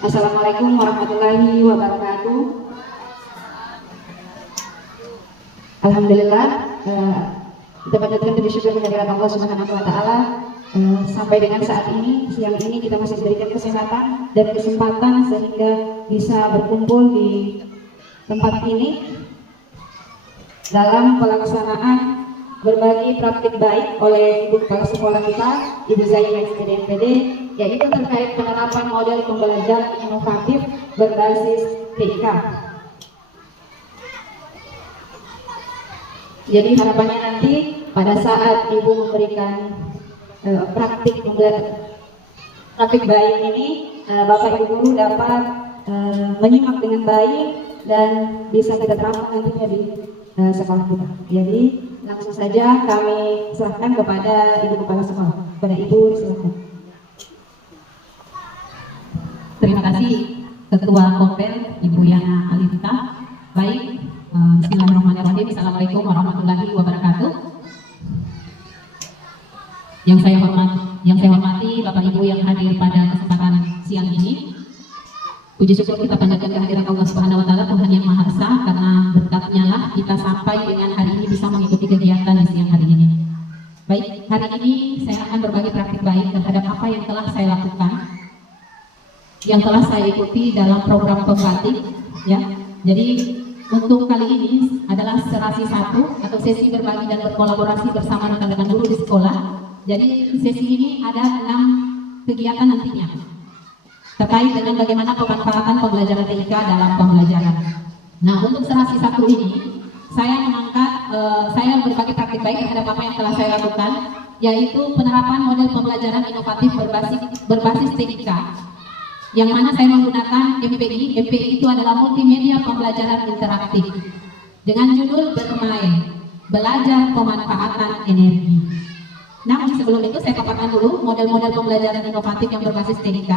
Assalamualaikum warahmatullahi wabarakatuh. Alhamdulillah, kita panjatkan puji syukur kehadirat Allah Subhanahu wa taala. Sampai dengan saat ini, siang ini kita masih diberikan kesehatan dan kesempatan sehingga bisa berkumpul di tempat ini dalam pelaksanaan berbagi praktik baik oleh Ibu Kepala Sekolah kita, Ibu Zainah SPD MPD, yaitu terkait penerapan model pembelajaran inovatif berbasis TIK. Jadi harapannya nanti pada saat Ibu memberikan praktik baik ini, Bapak Ibu guru dapat menyimak dengan baik dan bisa kita terapkan nantinya di sekolah kita. Jadi langsung saja kami serahkan kepada Ibu Kepala Sekolah. Kepada Ibu, silakan. Terima kasih Ketua Kopel Ibu Yana Alita. Baik, Bismillahirrahmanirrahim. Assalamualaikum warahmatullahi wabarakatuh. Yang saya hormati Bapak Ibu yang hadir pada kesempatan siang ini. Puji syukur kita panjatkan kehadiran Allah Subhanahu wa taala, Tuhan yang Maha Esa, karena berkat-Nya lah kita sampai dengan hari ini bisa mengikuti kegiatan di siang hari ini. Baik, hari ini saya akan berbagi praktik baik terhadap apa yang telah saya lakukan, yang telah saya ikuti dalam program pembatik, ya. Jadi untuk kali ini adalah serasi 1 atau sesi berbagi dan berkolaborasi bersama rekan-rekan guru di sekolah. Jadi sesi ini ada 6 kegiatan nantinya terkait dengan bagaimana pemanfaatan pembelajaran TIK dalam pembelajaran. Nah, untuk serasi 1 ini saya mengangkat, saya berbagi praktik baik terhadap apa yang telah saya lakukan, yaitu penerapan model pembelajaran inovatif berbasis TIK, yang mana saya menggunakan MPI. MPI itu adalah multimedia pembelajaran interaktif dengan judul Bermain, Belajar Pemanfaatan Energi. Namun sebelum itu saya paparkan dulu model-model pembelajaran inovatif yang berbasis TIK.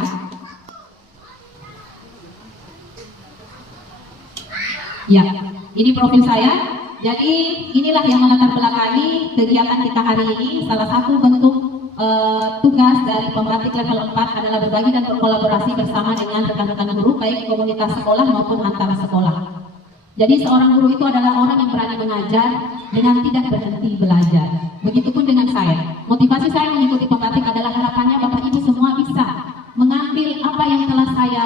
Ya, ini profil saya. Jadi inilah yang melatar belakangi kegiatan kita hari ini. Salah satu bentuk tugas dari pembatik level 4 adalah berbagi dan berkolaborasi bersama dengan rekan-rekan guru, baik komunitas sekolah maupun antar sekolah. Jadi seorang guru itu adalah orang yang berani mengajar dengan tidak berhenti belajar. Begitupun dengan saya. Motivasi saya mengikuti pembatik adalah harapannya Bapak Ibu semua bisa mengambil apa yang telah saya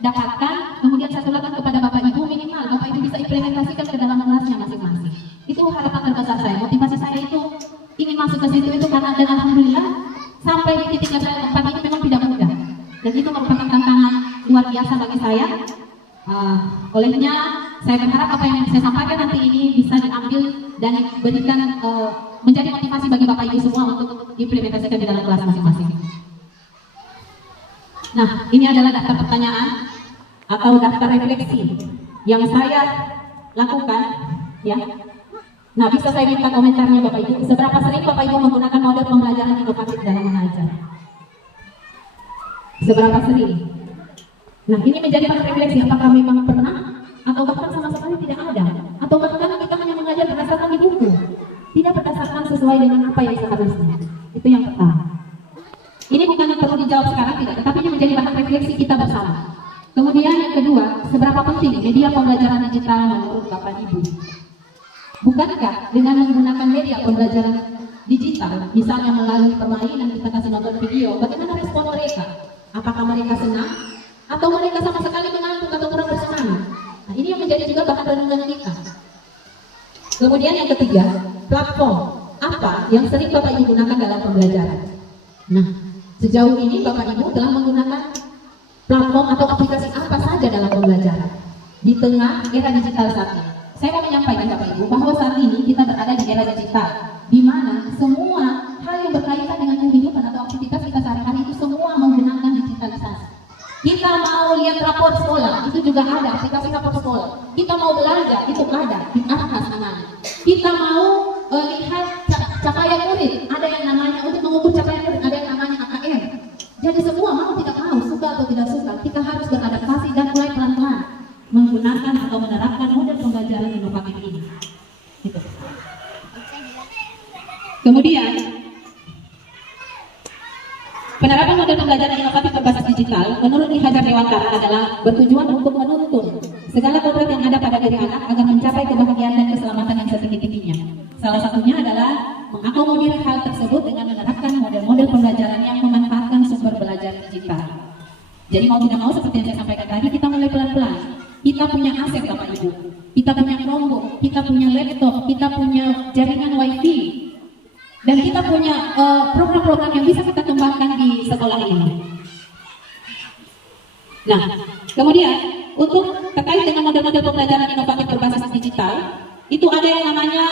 dapatkan, kemudian saya tularkan kepada Bapak Ibu, minimal Bapak Ibu bisa implementasikan ke dalam kelasnya masing-masing. Itu harapan terbesar saya. Motivasi saya itu ingin masuk ke situ itu karena, dan alhamdulillah sampai di titik level 4 ini memang tidak mudah. Dan itu merupakan tantangan luar biasa bagi saya. Olehnya saya berharap apa yang saya sampaikan nanti ini bisa diambil dan diberikan menjadi motivasi bagi Bapak Ibu semua untuk implementasikan di dalam kelas masing-masing. Nah, ini adalah daftar pertanyaan atau daftar refleksi yang saya lakukan, ya. Nah, bisa saya minta komentarnya Bapak Ibu. Seberapa sering Bapak Ibu menggunakan model pembelajaran inovatif dalam mengajar? Seberapa sering? Nah, ini menjadi bahan refleksi. Apakah memang pernah atau bahkan sama sekali tidak ada? Atau bahkan kita hanya mengajar berdasarkan di buku, tidak berdasarkan sesuai dengan apa yang seharusnya? Itu yang pertama. Ini bukan yang perlu dijawab sekarang, tidak, tetapi ini menjadi bahan refleksi kita bersama. Kemudian yang kedua, seberapa penting media pembelajaran digital menurut Bapak Ibu? Bukankah dengan menggunakan media pembelajaran digital, misalnya melalui permainan, kita kasih nonton video, bagaimana respon mereka? Apakah mereka senang? Atau mereka sama sekali mengantuk atau kurang bersemangat? Nah, ini yang menjadi juga bahan renungan kita. Kemudian yang ketiga, platform apa yang sering Bapak Ibu gunakan dalam pembelajaran? Nah, sejauh ini Bapak Ibu telah menggunakan platform atau aplikasi apa saja dalam pembelajaran di tengah era digital saat ini. Saya mau menyampaikan Bapak Ibu bahwa saat ini kita berada di era digital, di mana semua hal yang berkaitan dengan kehidupan atau aktivitas kita sehari-hari itu semua menggunakan digitalisasi. Kita mau lihat rapor sekolah, itu juga ada aplikasi rapor sekolah. Kita mau belanja, itu ada di atas namanya. Kita mau lihat capaian murid, ada yang namanya untuk mengukur capaian murid, ada yang namanya AKM. Jadi semua mau tidak mau, suka atau tidak suka, kita harus beradaptasi dan mulai pelan-pelan menggunakan atau menerapkan model pembelajaran inovatif ini. Gitu. Kemudian Penerapan model pembelajaran inovatif berbasis digital menurut Ki Hajar Dewantara adalah bertujuan untuk menuntun segala kodrat yang ada pada diri anak agar mencapai kebahagiaan dan keselamatan yang setinggi-tingginya. Salah satunya adalah mengakomodir hal tersebut dengan menerapkan model-model pembelajaran yang memanfaatkan sumber belajar digital. Jadi mau tidak mau seperti yang saya sampaikan tadi, kita mulai pelan-pelan. Kita punya aset Bapak Ibu, kita punya Chromebook, kita punya laptop, kita punya jaringan WiFi, dan kita punya program-program yang bisa kita kembangkan di sekolah ini. Nah, kemudian untuk terkait dengan model-model pembelajaran inovatif berbasis digital, itu ada yang namanya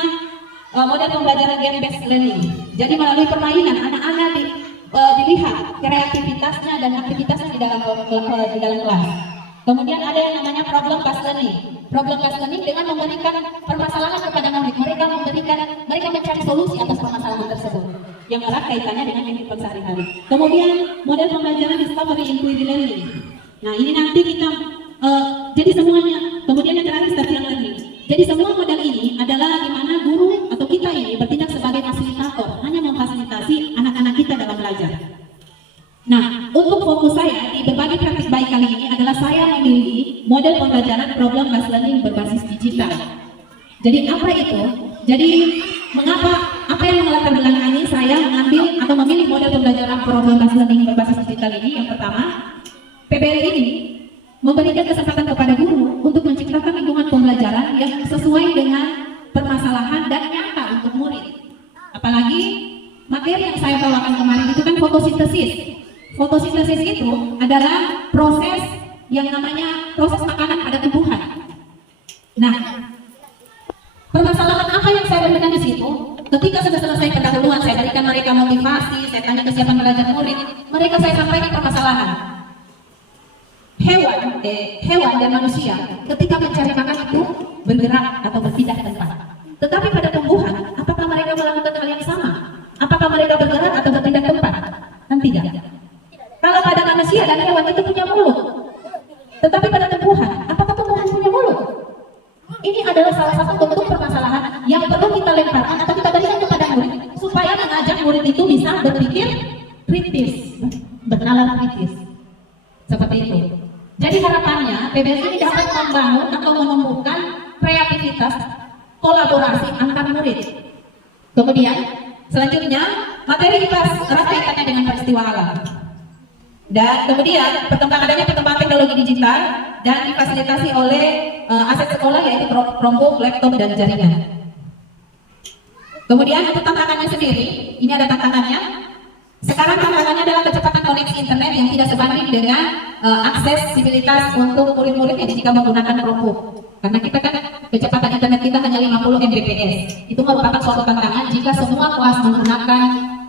model pembelajaran game-based learning. Jadi melalui permainan, anak-anak dilihat kreativitasnya dan aktivitasnya di dalam kelas. Kemudian ada yang namanya problem based learning. Problem based learning dengan memberikan permasalahan kepada murid. Mereka mencari solusi atas permasalahan tersebut yang erat kaitannya dengan kehidupan sehari-hari. Kemudian model pembelajaran discovery inquiry learning. Nah, ini nanti kita jadi semuanya. Kemudian yang terakhir station learning. Jadi semua model ini adalah di mana guru atau kita ini bertindak sebagai fasilitator, hanya memfasilitasi anak-anak kita dalam belajar. Nah, untuk fokus saya di berbagi praktik baik kali ini adalah saya memilih model pembelajaran problem based learning berbasis digital. Jadi apa itu? Jadi apa yang melatar belakangi saya mengambil atau memilih model pembelajaran problem based learning berbasis digital ini? Yang pertama, PBL ini memberikan kesempatan kepada guru untuk menciptakan lingkungan pembelajaran yang sesuai dengan permasalahan dan nyata untuk murid. Apalagi materi yang saya bawakan kemarin itu kan fotosintesis. Fotosintesis itu adalah proses yang namanya proses makanan pada tumbuhan. Nah, permasalahan apa yang saya berikan di situ? Ketika sudah selesai pendahuluan, saya berikan mereka motivasi, saya tanya kesiapan belajar murid, mereka saya sampaikan permasalahan. Hewan dan manusia ketika mencari makan itu bergerak atau berpindah tempat. Tetapi pada tumbuhan, apakah mereka melakukan hal yang sama? Apakah mereka bergerak atau berpindah tempat? Kan tidak. Kalau pada manusia dan hewan itu punya mulut, tetapi pada tumbuhan, apakah tumbuhan punya mulut? Ini adalah salah satu bentuk permasalahan yang perlu kita lemparkan atau kita berikan kepada murid supaya mengajak murid itu bisa berpikir kritis, bernalar kritis, seperti itu. Jadi harapannya PBL ini dapat membangun atau menumbuhkan kreativitas kolaborasi antar murid. Kemudian selanjutnya materi IPA erat kaitannya dengan peristiwa alam. Dan kemudian adanya perkembangan teknologi digital dan difasilitasi oleh aset sekolah yaitu Chromebook, laptop, dan jaringan. Kemudian untuk tantangannya sendiri, ini ada tantangannya. Sekarang tantangannya adalah kecepatan koneksi internet yang tidak sebanding dengan aksesibilitas untuk murid-murid yang jika menggunakan Chromebook. Karena kita kan kecepatan internet kita hanya 50 Mbps. Itu merupakan suatu tantangan jika semua kelas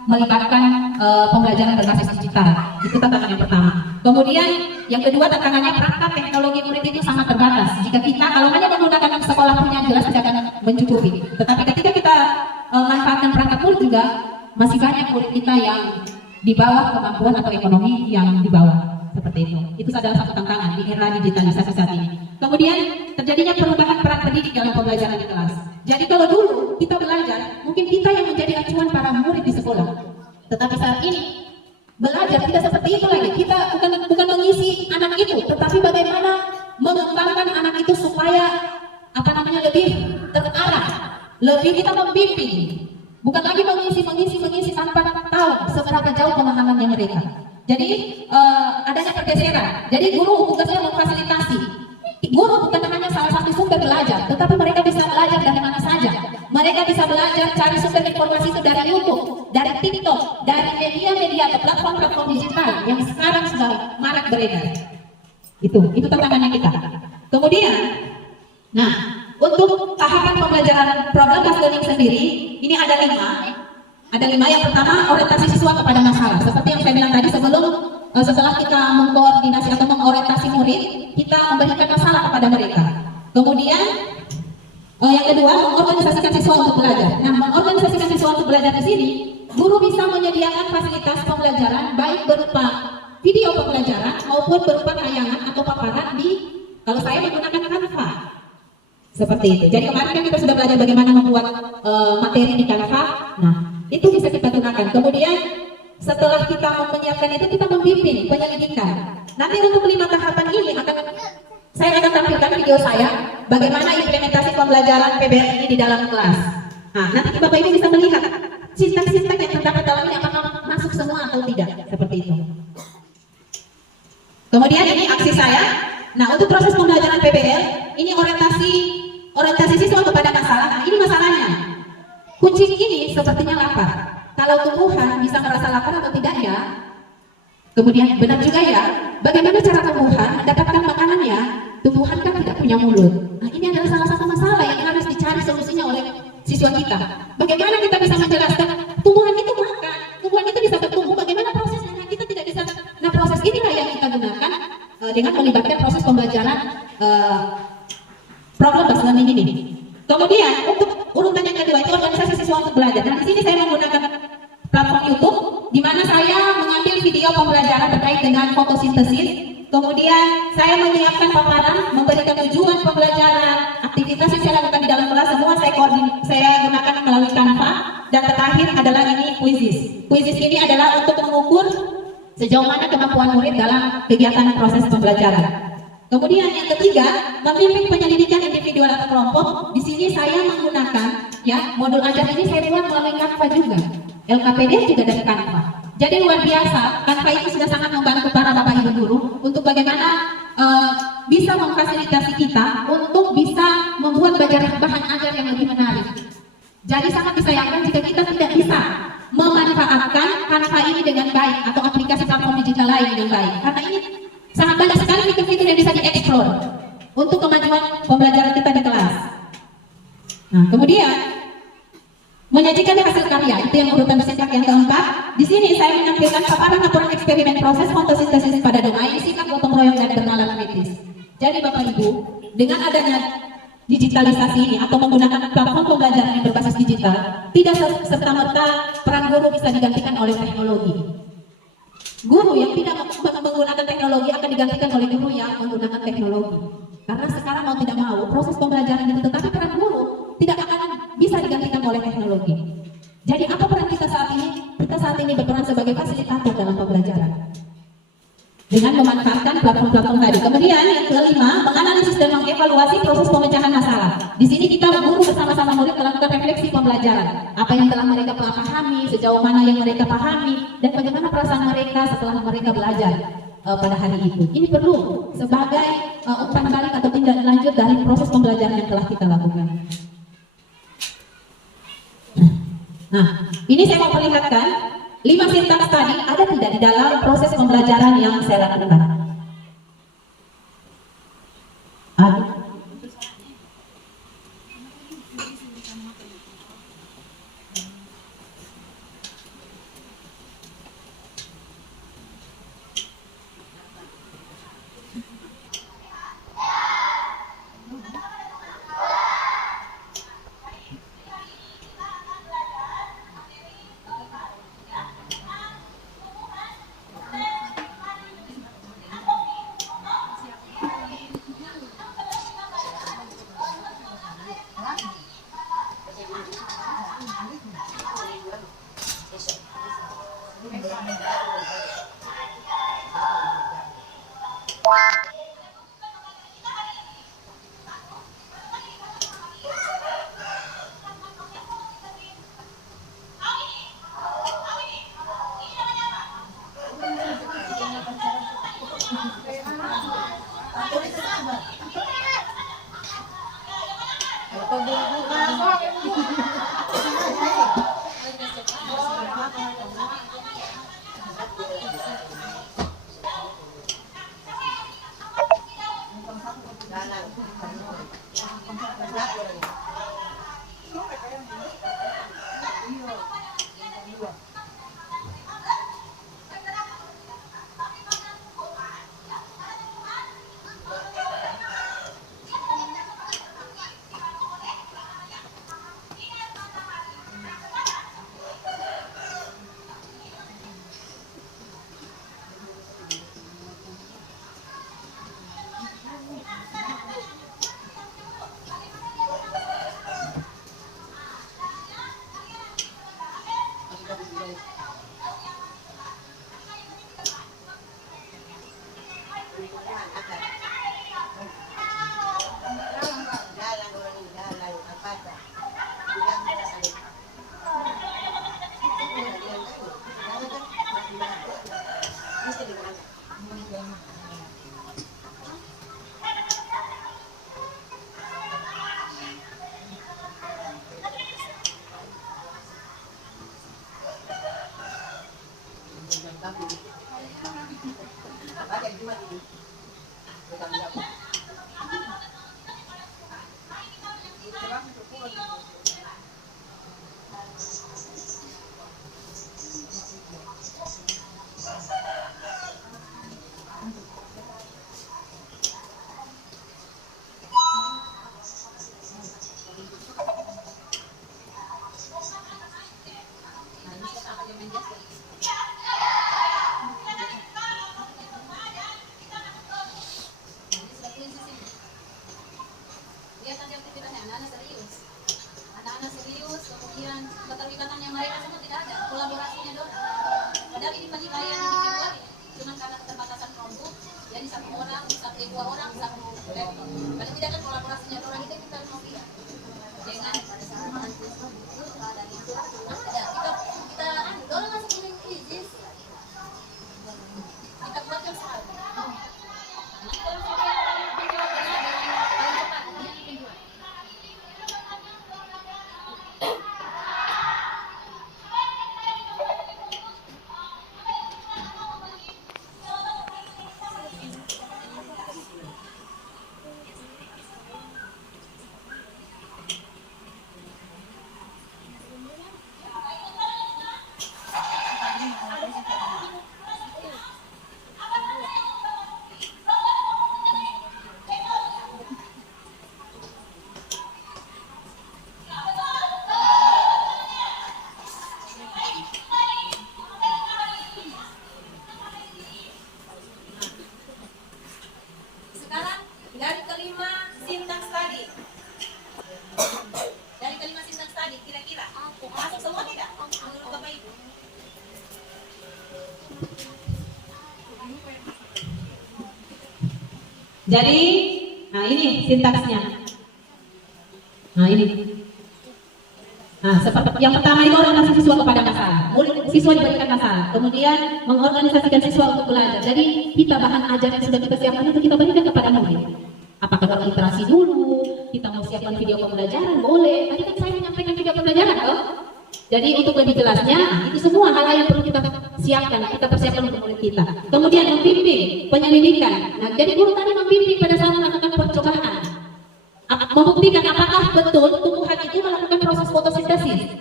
melibatkan pembelajaran berbasis digital. Itu tantangan yang pertama. Kemudian yang kedua tantangannya perangkat teknologi murid itu sangat terbatas. Jika kita kalau hanya menggunakan sekolah punya jelas tidak akan mencukupi. Tetapi ketika kita manfaatkan perangkat murid juga masih banyak murid kita yang di bawah kemampuan atau ekonomi yang di bawah. Seperti itu. Itu adalah satu tantangan di era digitalisasi saat ini. Kemudian terjadinya perubahan peran pendidik dalam pembelajaran di kelas. Jadi kalau dulu kita belajar, mungkin kita yang menjadi acuan para murid di sekolah. Tetapi saat ini belajar tidak seperti itu lagi. Kita bukan mengisi anak itu, tetapi bagaimana mengembangkan anak itu supaya lebih terarah, lebih kita membimbing. Bukan lagi mengisi tanpa tahu seberapa jauh pemahamannya mereka. Jadi adanya pergeseran. Jadi guru tugasnya memfasilitasi. Guru bukan hanya salah satu sumber belajar, tetapi mereka bisa belajar dari mana saja. Mereka bisa belajar cari sumber informasi itu dari YouTube, dari TikTok, dari media-media atau platform-platform digital yang sekarang sudah marak beredar. Itu tantangannya kita. Kemudian, nah, untuk tahapan pembelajaran program based learning sendiri, ini ada 5. Ada 5. Yang pertama, orientasi siswa kepada masalah. Seperti yang saya bilang tadi setelah kita mengkoordinasi atau mengorientasi murid, kita memberikan masalah kepada mereka. Kemudian yang kedua, mengorganisasikan siswa untuk belajar. Nah, mengorganisasikan siswa untuk belajar di sini, guru bisa menyediakan fasilitas pembelajaran baik berupa video pembelajaran maupun berupa tayangan atau paparan kalau saya menggunakan Canva. Seperti itu. Jadi kemarin kan kita sudah belajar bagaimana membuat materi di Canva. Nah, itu bisa kita gunakan. Kemudian setelah kita menyiapkan itu, kita membimbing penyelidikan. Nanti untuk 5 tahapan ini saya akan tampilkan video saya bagaimana implementasi pembelajaran PBL ini di dalam kelas. Nah, nanti Bapak Ibu bisa melihat sintak-sintak yang terdapat dalam ini apakah masuk semua atau tidak, seperti itu. Kemudian ini aksi saya. Nah, untuk proses pembelajaran PBL ini orientasi siswa kepada masalah. Nah, ini masalahnya. Kucing ini sepertinya lapar. Kalau tumbuhan bisa merasa lapar atau tidak ya? Kemudian benar juga ya, bagaimana cara tumbuhan mendapatkan makanannya? Tumbuhan kan tidak punya mulut. Nah, ini adalah salah satu masalah yang harus dicari solusinya oleh siswa kita. Bagaimana kita bisa menjelaskan tumbuhan itu makan, tumbuhan itu bisa bertumbuh, bagaimana prosesnya? Nah, kita tidak bisa. Nah, proses inilah yang kita gunakan dengan melibatkan proses pembelajaran problem based learning ini. Kemudian untuk urutan yang kedua itu organisasi siswa untuk belajar. Nah, di sini saya menggunakan platform YouTube di mana saya mengambil video pembelajaran terkait dengan fotosintesis. Kemudian saya menyiapkan paparan, memberikan tujuan pembelajaran, aktivitas yang saya lakukan di dalam kelas semua saya gunakan melalui Canva. Dan terakhir adalah ini quizzes. Quizzes ini adalah untuk mengukur sejauh mana kemampuan murid dalam kegiatan proses pembelajaran. Kemudian yang ketiga, membimbing penyelidikan individual atau kelompok. Di sini saya menggunakan modul ajar ini saya buat melalui Canva juga. LKPD juga dari Canva. Jadi luar biasa, Canva ini sudah sangat membantu para Bapak Ibu guru untuk bagaimana bisa memfasilitasi kita untuk bisa membuat bahan ajar yang lebih menarik. Jadi sangat disayangkan jika kita tidak bisa memanfaatkan Canva ini dengan baik atau aplikasi platform digital lain dengan baik. Karena ini sangat banyak sekali fitur-fitur yang bisa dieksplor untuk kemajuan pembelajaran kita di kelas. Nah, kemudian menyajikan hasil karya, itu yang urutan sintak yang keempat. Di sini saya menampilkan paparan laporan eksperimen proses fotosintesis pada domain sikap gotong royong dan bernalar kritis. Jadi Bapak Ibu, dengan adanya digitalisasi ini atau menggunakan platform pembelajaran yang berbasis digital, tidak serta-merta peran guru bisa digantikan oleh teknologi. Guru yang tidak menggunakan teknologi akan digantikan oleh guru yang menggunakan teknologi. Karena sekarang mau tidak mau proses pembelajaran itu, tetapi peran guru tidak akan bisa digantikan oleh teknologi. Jadi apa peran kita saat ini? Kita saat ini berperan sebagai fasilitator dalam pembelajaran dengan memanfaatkan platform-platform tadi. Kemudian yang kelima, menganalisis dan mengevaluasi proses pemecahan masalah. Di sini kita guru bersama-sama murid melakukan refleksi pembelajaran. Apa yang telah mereka pahami, sejauh mana yang mereka pahami, dan bagaimana perasaan mereka setelah mereka belajar pada hari itu. Ini perlu sebagai umpan balik atau tindak lanjut dari proses pembelajaran yang telah kita lakukan. Nah, ini saya mau perlihatkan 5 sintaks tadi ada tidak di dalam proses pembelajaran yang saya lakukan. Ada. Lihat nanti aktivitasnya, anak-anak serius, kemudian keterlibatannya mereka semua tidak ada, kolaborasinya doang. Padahal ini penilaian yang dibuat cuma karena keterbatasan kelompok, jadi satu orang, dua orang, satu laptop. Kalau tidak kan kolaborasinya orang itu kita mau lihat dengan ada kita dorong masuk ini izin, kita buatkan sekali. Sekarang dari kelima sintaks tadi. Dari kelima sintaks tadi kira-kira masuk semua tidak? Menurut Bapak Ibu? Jadi, nah ini sintaksnya. Nah ini. Nah, seperti yang pertama itu orientasi siswa kepada masalah. Siswa diberikan masalah, kemudian mengorganisasikan siswa untuk belajar. Jadi kita bahan ajar yang sudah kita siapkan itu kita berikan kepada murid. Apakah kalau literasi dulu, kita mau siapkan video pembelajaran, boleh. Tadi kan saya menyampaikan video pembelajaran, toh. Jadi untuk lebih jelasnya, itu semua hal yang perlu kita siapkan, kita persiapkan untuk murid kita. Kemudian membimbing penyelidikan. Nah, jadi guru tadi membimbing pada saat melakukan percobaan, membuktikan apakah betul tumbuhan itu melakukan proses fotosintesis.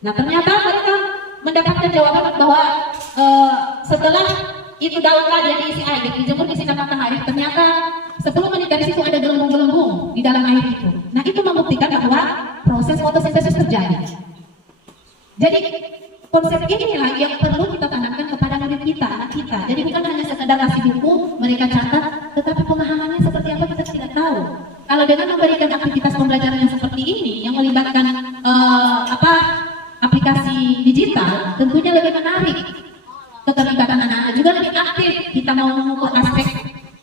Nah, ternyata mereka mendapatkan jawaban bahwa setelah itu daun tadi yang diisi air, dijemur di sinar matahari, ternyata 10 menit dari situ ada gelembung-gelembung di dalam air itu. Nah, itu membuktikan bahwa proses fotosintesis terjadi. Jadi konsep inilah yang perlu kita tanamkan kepada murid kita, anak kita. Jadi bukan hanya sekedar kasih buku, mereka catat, tetapi pemahamannya seperti apa kita tidak tahu. Kalau dengan memberikan aktivitas pembelajaran yang seperti ini, yang melibatkan aplikasi digital, tentunya lebih menarik. Keterlibatan anak-anak juga lebih aktif. Kita mau mengukur aspek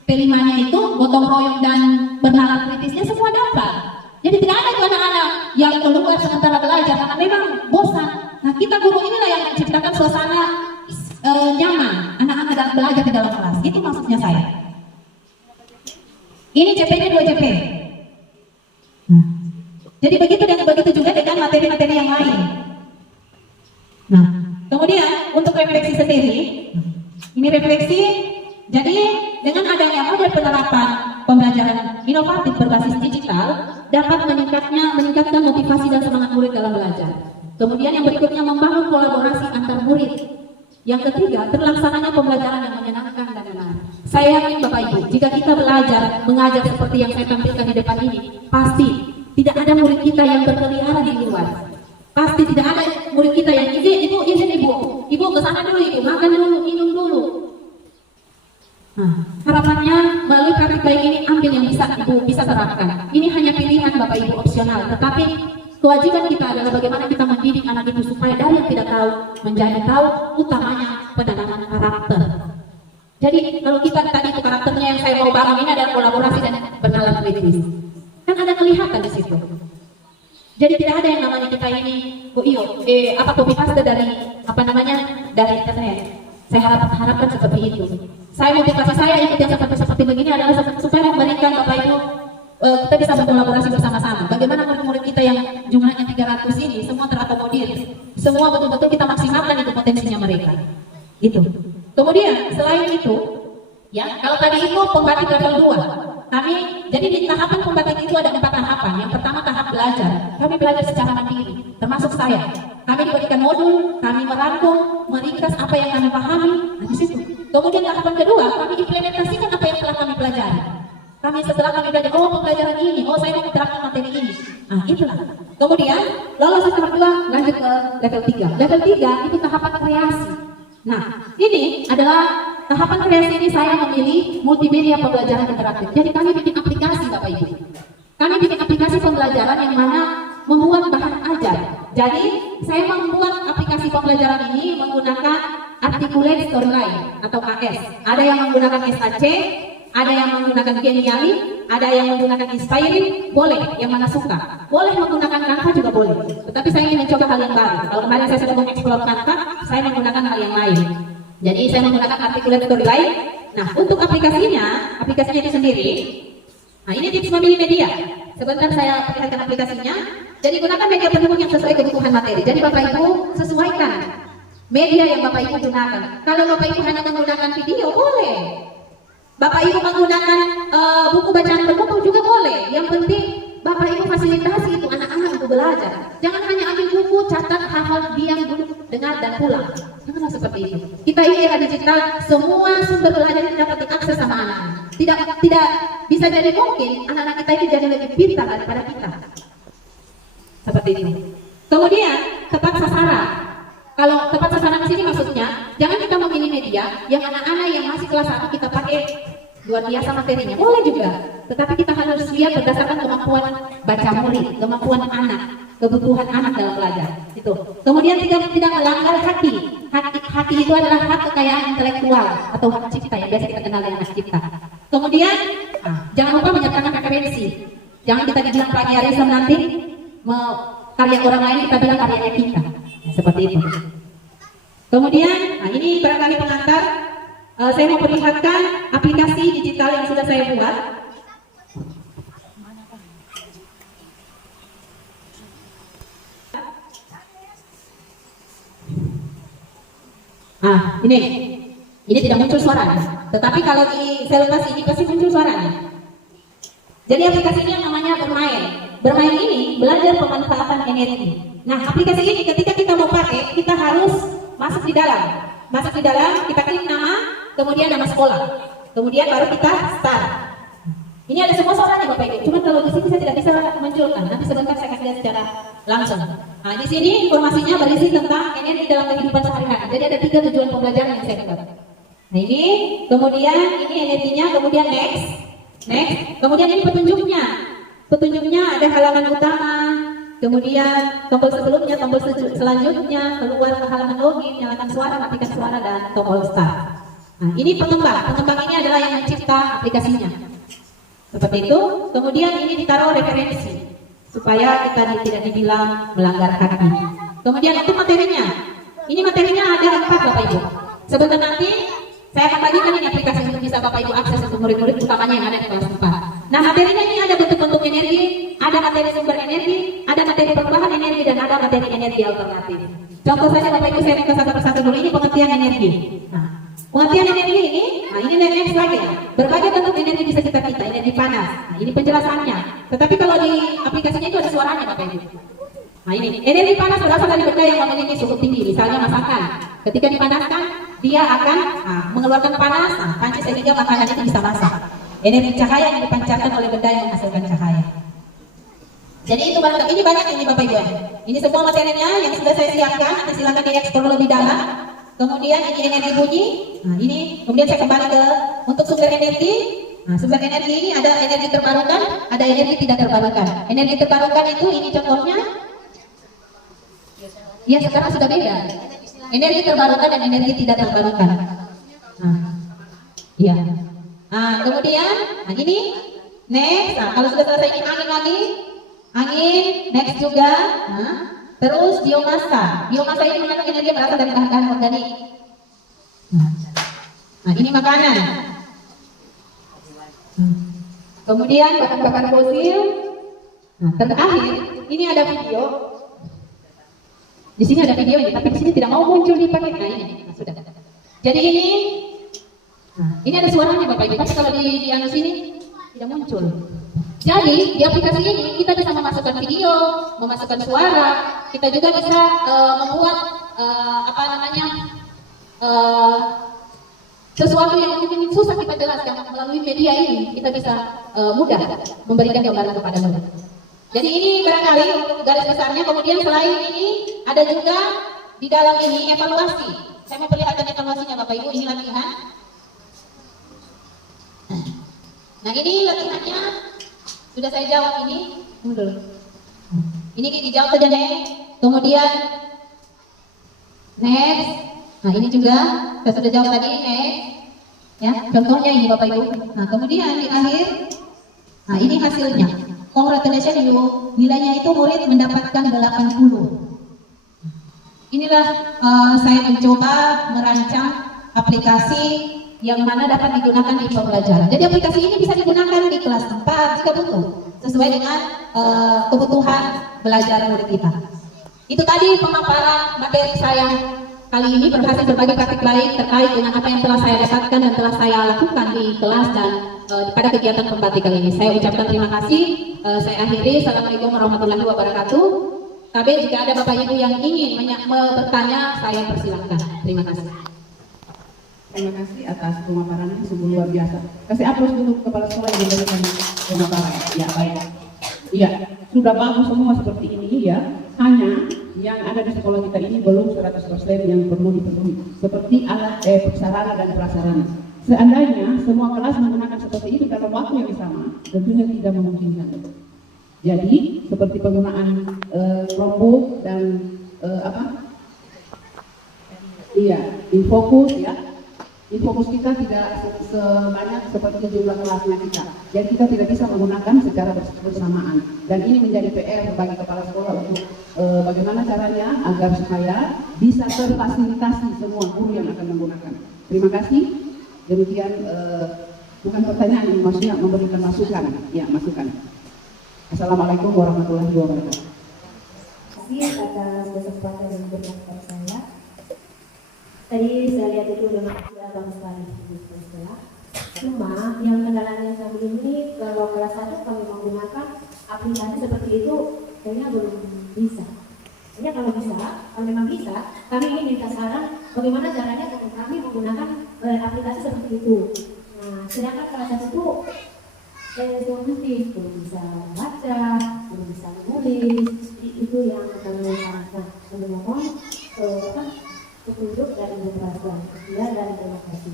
P5-nya itu, gotong royong dan bernalar kritisnya semua dapat. Jadi tidak ada itu anak-anak yang keluar sementara belajar karena memang bosan. Nah, kita guru inilah yang menciptakan suasana nyaman anak-anak dalam belajar di dalam kelas. Itu maksudnya saya. Ini CP-nya 2 CP. Nah, jadi begitu dan begitu juga dengan materi-materi yang lain. Nah, kemudian untuk refleksi sendiri, ini refleksi. Jadi dengan adanya model penerapan pembelajaran inovatif berbasis digital dapat meningkatkan motivasi dan semangat murid dalam belajar. Kemudian yang berikutnya membangun kolaborasi antar murid. Yang ketiga, terlaksananya pembelajaran yang menyenangkan dan benar. Saya yakin Bapak Ibu, jika kita belajar mengajar seperti yang saya tampilkan di depan ini, pasti tidak ada murid kita yang berkeliaran di luar. Pasti tidak ada murid kita yang izin ibu ke sana dulu, ibu makan dulu, minum dulu. Nah, harapannya melalui praktik baik ini ambil yang ibu bisa terapkan. Ini hanya pilihan Bapak Ibu opsional, tetapi kewajiban kita adalah bagaimana kita mendidik anak itu supaya dari yang tidak tahu menjadi tahu, utamanya penanaman karakter. Jadi kalau kita tadi itu karakternya yang saya mau bangun ini adalah kolaborasi dan bernalar kritis. Kan ada kelihatan di situ. Jadi tidak ada yang namanya kita ini copy paste dari dari internet. Saya harapkan seperti itu. Saya motivasi saya ikut yang seperti begini adalah supaya memberikan Bapak Ibu kita bisa berkolaborasi bersama-sama. Bagaimana murid-murid kita yang jumlahnya 300 ini semua terakomodir, semua betul-betul kita maksimalkan itu potensinya mereka. Itu. Kemudian selain itu, ya kalau tadi itu pembatik level 2, kami jadi di tahapan pembatik itu ada 4 tahapan. Yang pertama tahap belajar, kami belajar secara mandiri, termasuk saya. Kami diberikan modul, kami merangkum, meringkas apa yang kami pahami, di situ. Kemudian tahapan kedua, kami implementasikan apa yang telah kami pelajari. Setelah kami belajar, oh pembelajaran ini, oh saya mau menerapkan materi ini. Nah itulah. Kemudian lolos tahap 2, lanjut ke level 3. Level 3 itu tahapan kreasi. Nah ini adalah tahapan kreasi ini saya memilih multimedia pembelajaran interaktif. Jadi kami bikin aplikasi Bapak Ibu. Kami bikin aplikasi pembelajaran yang mana membuat bahan ajar. Jadi saya membuat aplikasi pembelajaran ini menggunakan Articulate Storyline atau AS. Ada yang menggunakan SAC, ada yang menggunakan Genially, ada yang menggunakan Inspiring, boleh, yang mana suka. Boleh menggunakan Canva juga boleh. Tetapi saya ingin mencoba hal yang baru. Kalau kemarin saya sudah mengeksplor Canva, saya menggunakan hal yang lain. Jadi saya menggunakan Articulate Storyline. Nah, untuk aplikasinya itu sendiri. Nah, ini tips memilih media. Sebentar saya perlihatkan aplikasinya. Jadi gunakan media pendukung yang sesuai kebutuhan materi. Jadi Bapak Ibu sesuaikan media yang Bapak Ibu gunakan. Kalau Bapak Ibu hanya menggunakan video, boleh. Bapak Ibu menggunakan buku bacaan berbuku juga boleh. Yang penting Bapak Ibu fasilitasi itu anak-anak untuk belajar. Jangan hanya ambil buku, catat hal-hal diam dulu, dengar dan pulang. Janganlah seperti itu. Kita ini era digital, semua sumber belajar ini dapat diakses sama anak-anak. Tidak bisa jadi mungkin anak-anak kita ini jadi lebih pintar daripada kita. Seperti itu. Kemudian tepat sasaran. Kalau tepat sasaran di sini maksudnya, jangan kita memilih media yang anak-anak yang masih kelas 1 kita pakai luar biasa materinya. Boleh juga, tetapi kita harus lihat berdasarkan kemampuan baca murid, kemampuan anak, kebutuhan anak dalam belajar. Itu. Kemudian tidak melanggar haki. Haki itu adalah hak kekayaan intelektual atau hak cipta yang biasa kita kenal dengan hak cipta. Kemudian jangan lupa menyertakan referensi. Jangan kita dibilang plagiarisme nanti, karya orang lain kita bilang karyanya kita. Seperti itu. Kemudian, ini barangkali pengantar. Saya mau perlihatkan aplikasi digital yang sudah saya buat. Ini tidak muncul suaranya. Tetapi kalau di selepas ini pasti muncul suaranya. Jadi aplikasi ini yang namanya bermain. Bermain ini belajar pemanfaatan energi. Nah, aplikasi ini ketika kita mau pakai, kita harus masuk di dalam. Masuk di dalam, kita klik nama, kemudian nama sekolah. Kemudian baru kita start. Ini ada semua suaranya Bapak Ibu. Cuma kalau di sini saya tidak bisa munculkan. Nanti sebentar saya kasih lihat secara langsung. Nah, di sini informasinya berisi tentang energi dalam kehidupan sehari-hari. Jadi ada 3 tujuan pembelajaran yang saya buat. Nah, ini, kemudian ini energinya, kemudian next. Kemudian ini petunjuknya. Petunjuknya ada halaman utama, kemudian tombol sebelumnya, tombol selanjutnya, keluar ke halaman login, nyalakan suara, matikan suara, dan tombol start. Nah, ini pengembang. Pengembang ini adalah yang mencipta aplikasinya. Seperti itu. Kemudian ini ditaruh referensi supaya kita tidak dibilang melanggar haki. Kemudian untuk materinya. Ini materinya ada 4 Bapak Ibu. Sebentar nanti saya akan bagikan ini aplikasi untuk bisa Bapak Ibu akses untuk murid-murid utamanya yang ada di kelas 4. Nah, materinya ini ada bentuk-bentuk energi, ada materi sumber energi, ada materi perubahan energi, dan ada materi energi alternatif. Contoh saja Bapak Ibu, saya minta satu persatu dulu. Ini pengertian energi. Nah, pengertian energi ini, ini next lagi. Berbagai bentuk energi di sekitar kita, energi panas. Nah, ini penjelasannya. Tetapi kalau di aplikasinya itu ada suaranya Bapak Ibu. Nah, ini energi panas berasal dari benda yang memiliki suhu tinggi, misalnya masakan. Ketika dipanaskan, dia akan mengeluarkan panas, panci sehingga makanan itu bisa masak. Energi cahaya yang dipancarkan oleh benda yang menghasilkan cahaya. Jadi itu barangkali ini banyak ini Bapak Ibu. Ini semua materinya yang sudah saya siapkan. Nanti silakan dieksplor lebih dalam. Kemudian ini energi bunyi. Nah, ini kemudian saya kembali ke untuk sumber energi. Nah, sumber energi ini ada energi terbarukan, ada energi tidak terbarukan. Energi terbarukan itu ini contohnya. Ya sekarang sudah beda. Energi terbarukan dan energi tidak terbarukan. Iya. Nah, kemudian, ini next. Nah, kalau sudah selesai ini angin lagi, angin, next juga. Terus biomasa. Biomasa ini mengandung energi berasal dari bahan-bahan organik. Nah, ini makanan. Kemudian bahan bakar fosil. Nah, terakhir, ini ada video. Di sini ada video ini, tapi di sini tidak mau muncul di paket. Nah, ini sudah. Jadi ini ada suaranya Bapak Ibu, tapi kalau di anu sini tidak muncul. Jadi di aplikasi ini kita bisa memasukkan video, memasukkan suara, kita juga bisa membuat sesuatu yang mungkin susah kita jelaskan melalui media ini, kita bisa mudah memberikan gambaran kepada murid. Jadi ini barangkali untuk garis besarnya. Kemudian selain ini ada juga di dalam ini evaluasi. Saya memperlihatkan evaluasinya Bapak Ibu, ini latihan. Nah ini latihannya sudah saya jawab ini. Ini dijawab saja next. Kemudian next. Nah ini juga saya sudah jawab tadi next. Ya, contohnya ini Bapak Ibu. Nah kemudian di akhir, nah ini hasilnya. Congratulations you, nilainya itu murid mendapatkan 80. Inilah saya mencoba merancang aplikasi yang mana dapat digunakan di pembelajaran. Jadi aplikasi ini bisa digunakan di kelas 4 jika butuh, sesuai dengan kebutuhan belajar murid kita. Itu tadi pemaparan materi saya kali ini, berhasil berbagi praktik lain terkait dengan apa yang telah saya dapatkan dan telah saya lakukan di kelas dan pada kegiatan pembati kali ini. Saya ucapkan terima kasih. Saya akhiri. Assalamualaikum warahmatullahi wabarakatuh. KB, jika ada Bapak Ibu yang ingin bertanya, saya persilahkan. Terima kasih. Terima kasih atas pemaparannya, sungguh luar biasa. Kasih aplaus dulu kepala sekolah yang memberikan pemaparan. Ya baik. Iya, sudah bagus semua seperti ini ya. Hanya yang ada di sekolah kita ini belum 100% yang perlu dipenuhi. Seperti alat sarana dan prasarana. Seandainya semua kelas menggunakan seperti itu dalam waktu yang sama, tentunya tidak memungkinkan. Jadi seperti penggunaan Chromebook dan InFocus ya. InFocus kita tidak sebanyak seperti jumlah kelasnya kita. Jadi kita tidak bisa menggunakan secara bersamaan. Dan ini menjadi PR bagi kepala sekolah untuk bagaimana caranya agar supaya bisa terfasilitasi semua guru yang akan menggunakan. Terima kasih. Demikian bukan pertanyaan, ini maksudnya memberikan masukan. Ya, masukan. Assalamualaikum warahmatullahi wabarakatuh. Terima kasih atas kesempatan yang diberikan kepada saya. Tadi saya lihat itu memang sudah bagus sekali di sekolah. Cuma yang kendalanya saya ini kalau kelas 1 kami menggunakan aplikasi seperti itu kayaknya belum bisa. Hanya kalau bisa, kalau memang bisa, kami ingin minta saran bagaimana caranya kami menggunakan aplikasi seperti itu. Nah, sedangkan kelas 1 itu belum bisa baca, belum bisa menulis, itu yang kami sarankan. Kami mohon petunjuk dari beberapa ya, dan terima kasih.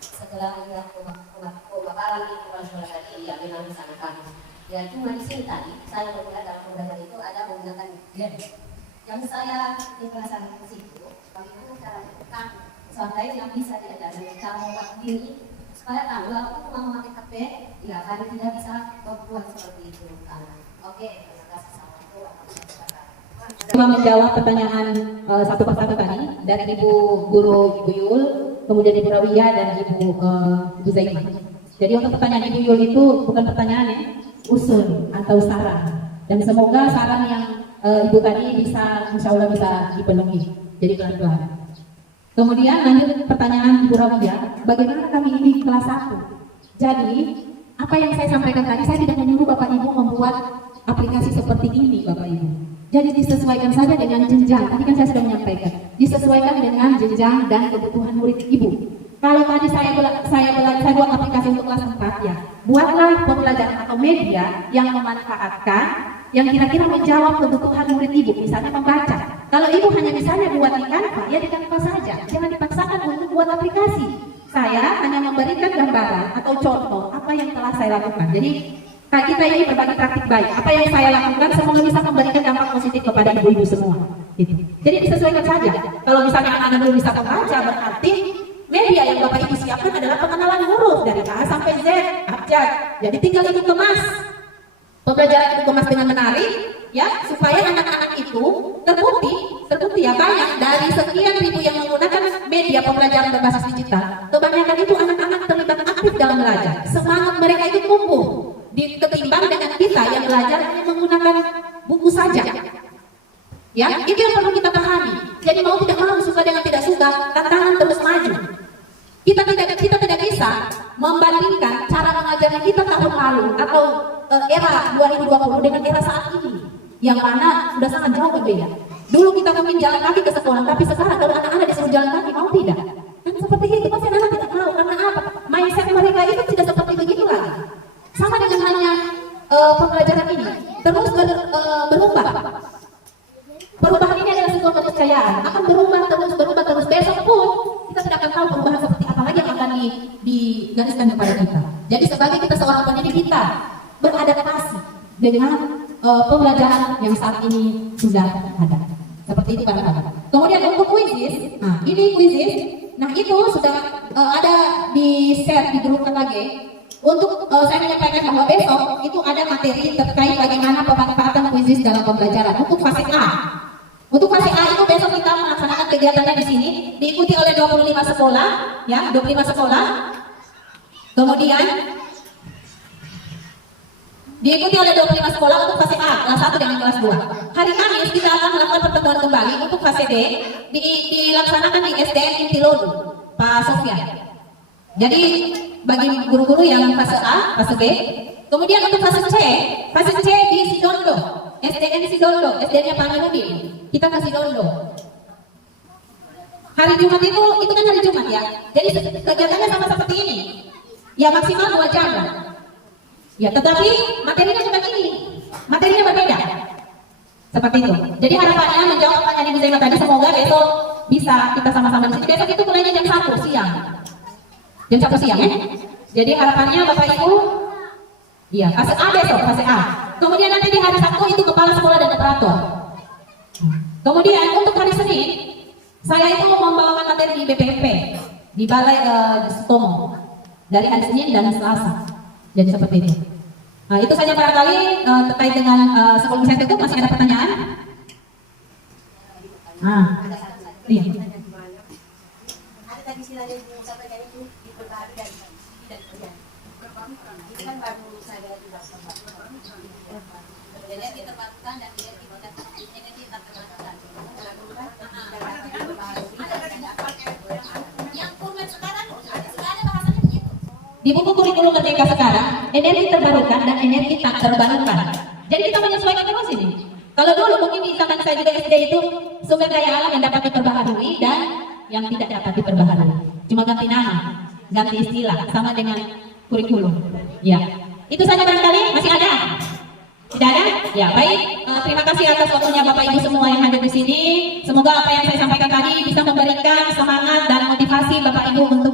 Setelah melihat pemaparan di kepala sekolah tadi, ya memang sangat bagus. Ya cuma di sini tadi saya melihat dalam pembelajaran itu ada menggunakan game. Yang saya di kelas ke situ, bagaimana cara menekan sampai yang bisa diajarkan cara membuat diri supaya tahu aku mau memakai HP, ya kami tidak bisa membuat seperti itu. Oke, terima kasih. Assalamualaikum warahmatullahi wabarakatuh. Cuma menjawab pertanyaan satu persatu tadi dari Ibu Guru Ibu Yul, kemudian Ibu Rawiyah dan Ibu Zaimah. Jadi untuk pertanyaan Ibu Yul itu bukan pertanyaan ya, usul atau saran. Dan semoga saran yang Ibu tadi bisa, insya Allah bisa dipenuhi. Jadi pelan-pelan. Kemudian lanjut pertanyaan Ibu Rawiyah, bagaimana kami ini kelas 1? Jadi apa yang saya sampaikan tadi, saya tidak menyuruh Bapak Ibu membuat aplikasi seperti ini Bapak Ibu. Jadi disesuaikan saja dengan jenjang. Tadi kan saya sudah menyampaikan, disesuaikan dengan jenjang dan kebutuhan murid Ibu. Kalau tadi saya buat aplikasi untuk kelas 4 ya, buatlah pembelajaran atau media yang memanfaatkan, yang kira-kira menjawab kebutuhan murid Ibu, misalnya membaca. Kalau Ibu hanya misalnya buat di Canva, ya di Canva saja, jangan dipaksakan untuk buat aplikasi. Saya hanya memberikan gambaran atau contoh apa yang telah saya lakukan. Jadi kita ini berbagi praktik baik. Apa yang saya lakukan semoga bisa memberikan dampak positif kepada ibu-ibu semua. Gitu. Jadi disesuaikan saja. Kalau misalnya anak-anak belum bisa membaca, berarti media yang Bapak Ibu siapkan adalah pengenalan huruf dari A sampai Z, abjad. Jadi tinggal Ibu kemas. Pembelajaran Ibu kemas dengan menarik, ya, supaya anak-anak itu terbukti ya banyak dari sekian ribu yang menggunakan media pembelajaran berbasis digital. Kebanyakan itu anak-anak terlibat aktif dalam belajar. Semangat mereka itu tumbuh. Ketimbang dengan kita yang belajar hanya menggunakan buku saja. Ya, itu yang perlu kita pahami. Jadi mau tidak mau, suka dengan tidak suka, tantangan terus maju. Kita tidak bisa membandingkan cara mengajarnya kita tahun lalu atau era 2020 dengan era saat ini, yang mana sudah sangat jauh berbeda. Dulu kita mungkin jalan kaki ke sekolah, tapi sekarang kalau anak-anak disuruh jalan kaki, mau tidak? Kan seperti itu, pasti anak tidak mau. Karena apa? Mindset mereka itu tidak seperti begitu lagi. Sama dengan hanya pembelajaran ini, terus berubah. Perubahan ini adalah sebuah keniscayaan, akan berubah terus. Besok pun kita tidak akan tahu perubahan seperti apa lagi yang akan digariskan kepada kita. Jadi sebagai kita seorang pendidik, kita beradaptasi dengan pembelajaran yang saat ini sudah ada. Seperti itu barangkali. Kemudian untuk kuisis, nah ini kuisis, nah itu sudah ada di share di grup lagi. Untuk saya menyampaikan bahwa besok itu ada materi terkait bagaimana pemanfaatan kuisis dalam pembelajaran untuk fase A. Untuk fase A itu besok kita melaksanakan kegiatannya di sini, diikuti oleh 25 sekolah, ya, 25 sekolah. Kemudian diikuti oleh 25 sekolah untuk fase A, kelas 1 dengan kelas 2. Hari Kamis kita akan melakukan pertemuan kembali untuk fase B, dilaksanakan di SDN Intilodu, Pak Sofyan. Jadi bagi guru-guru yang fase A, fase B, kemudian untuk fase C di Sidondo, SDN Sidondo, SDN-nya Pak Aminuddin, kita ke Sidondo. Hari Jumat itu kan hari Jumat ya, jadi kegiatannya sama seperti ini, ya maksimal 2 jam. Ya, tetapi materinya bukan ini, materinya berbeda. Seperti itu. Jadi harapannya menjawab pertanyaan Ibu Zainab tadi, semoga besok bisa kita sama-sama di sini. Besok itu mulainya jam 1 siang. Jam 1 siang ya. Jadi harapannya Bapak Ibu, iya, fase A besok, fase A. Kemudian nanti di hari Sabtu itu kepala sekolah dan operator. Kemudian untuk hari Senin, saya itu membawakan materi di BPP, di Balai Sutomo, dari hari Senin dan Selasa. Jadi seperti itu. Nah, itu saja barangkali terkait dengan sebelum saya tutup, masih ada pertanyaan? Iya. Ada tadi silanya Ibu sampaikan itu diperbaharui dan tidak terjadi. Itu kan baru saya juga sempat. Energi terbarukan dan energi tak terbarukan. Yang kurmen sekarang sudah ada bahasanya begitu. Di buku kurikulum merdeka sekarang, energi terbarukan dan energi tak terbarukan. Jadi kita menyesuaikan terus ini. Kalau dulu mungkin di zaman saya juga SD itu sumber daya alam yang dapat diperbaharui dan yang tidak dapat diperbaharui. Cuma ganti nama, ganti istilah, sama dengan kurikulum. Ya, itu saja barangkali. Masih ada? Tidak ada? Ya, baik. Terima kasih atas waktunya Bapak Ibu semua yang hadir di sini. Semoga apa yang saya sampaikan tadi bisa memberikan semangat dan motivasi Bapak Ibu untuk